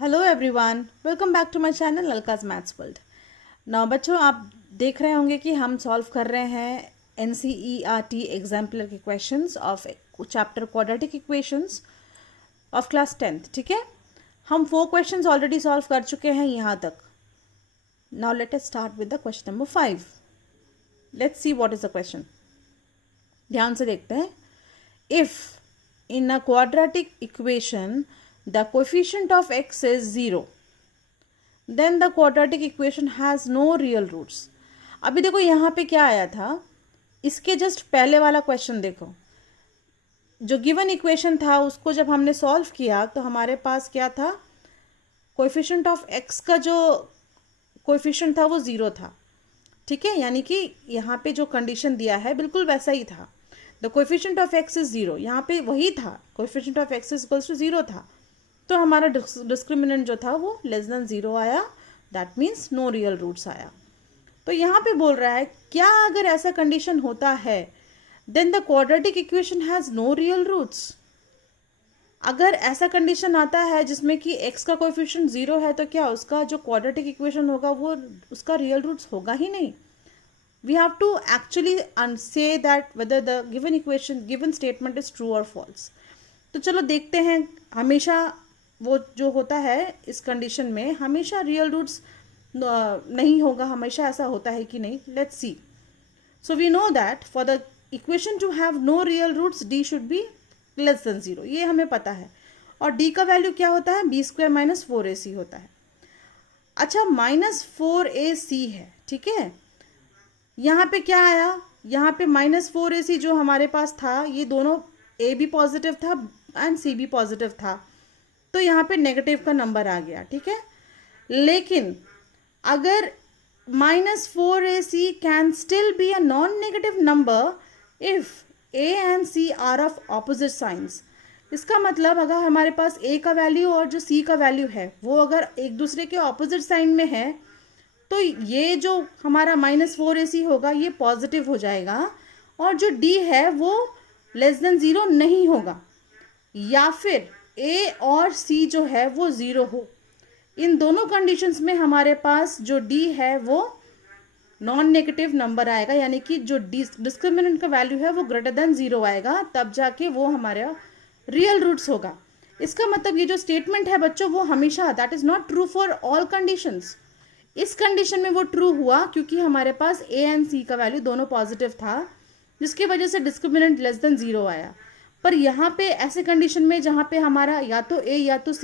Hello everyone, welcome back to my channel अलकाज maths world. Now बच्चों, आप देख रहे होंगे कि हम सॉल्व कर रहे हैं एनसीईआरटी एग्जाम्पलर के questions of chapter quadratic equations of class 10th। ठीक है, हम 4 क्वेश्चंस ऑलरेडी सॉल्व कर चुके हैं यहाँ तक। Now let us start with the question number 5। Let's see what is the question. ध्यान से देखते हैं। If in a quadratic equation the coefficient of x is 0, then the quadratic equation has no real roots। अभी देखो यहाँ पे क्या आया था, इसके जस्ट पहले वाला क्वेश्चन देखो। जो गिवन इक्वेशन था उसको जब हमने सॉल्व किया तो हमारे पास क्या था, कोएफिशिएंट ऑफ x का जो कोएफिशिएंट था वो 0 था। ठीक है, यानी कि यहाँ पे जो कंडीशन दिया है बिल्कुल वैसा ही था। The coefficient of x is 0, यहाँ पे वही था, coefficient of x is equals to 0 था। तो हमारा डिस्क्रिमिनेंट जो था वो लेस देन 0 आया, that means no real roots आया। तो यहाँ पे बोल रहा है क्या अगर ऐसा कंडीशन होता है then the quadratic equation has no real roots. अगर ऐसा कंडीशन आता है जिसमें कि x का कोएफिशिएंट 0 है तो क्या उसका जो क्वाड्रेटिक इक्वेशन होगा वो उसका रियल रूट्स होगा ही नहीं। We have to actually say that whether the given statement is true or false। तो चलो देखते हैं। हमेशा वो जो होता है इस कंडीशन में हमेशा रियल रूट्स नहीं होगा, हमेशा ऐसा होता है कि नहीं। Let's see. So we know that for the equation to have no real roots D should be less than 0, ये हमें पता है। और डी का वैल्यू क्या होता है, बी स्क्वायर माइनस 4ac होता है। अच्छा, -4ac है। ठीक है, यहाँ पे क्या आया, यहाँ पे -4ac जो हमारे पास था, ये दोनों a भी पॉजिटिव था एंड c भी पॉजिटिव था, तो यहाँ पे नेगेटिव का नंबर आ गया। ठीक है, लेकिन अगर -4ac can still be a non negative number if a and c are of opposite signs. इसका मतलब अगर हमारे पास a का वैल्यू और जो c का वैल्यू है वो अगर एक दूसरे के ऑपोजिट साइन में है तो ये जो हमारा -4ac होगा ये पॉजिटिव हो जाएगा और जो d है वो लेस देन 0 नहीं होगा, या फिर a और c जो है वो 0 हो। इन दोनों कंडीशंस में हमारे पास जो d है वो नॉन नेगेटिव नंबर आएगा, यानी कि जो डिस्क्रिमिनेंट का वैल्यू है वो ग्रेटर देन 0 आएगा, तब जाके वो हमारा रियल रूट्स होगा। इसका मतलब ये जो स्टेटमेंट है बच्चों वो हमेशा that is not true for all conditions. इस कंडीशन में वो ट्रू हुआ क्योंकि हमारे पास a एंड c का वैल्यू दोनों पॉजिटिव था, जिसकी वजह से डिस्क्रिमिनेंट लेस देन 0 आया। पर यहाँ पे ऐसे कंडीशन में जहाँ पे हमारा या तो a या तो c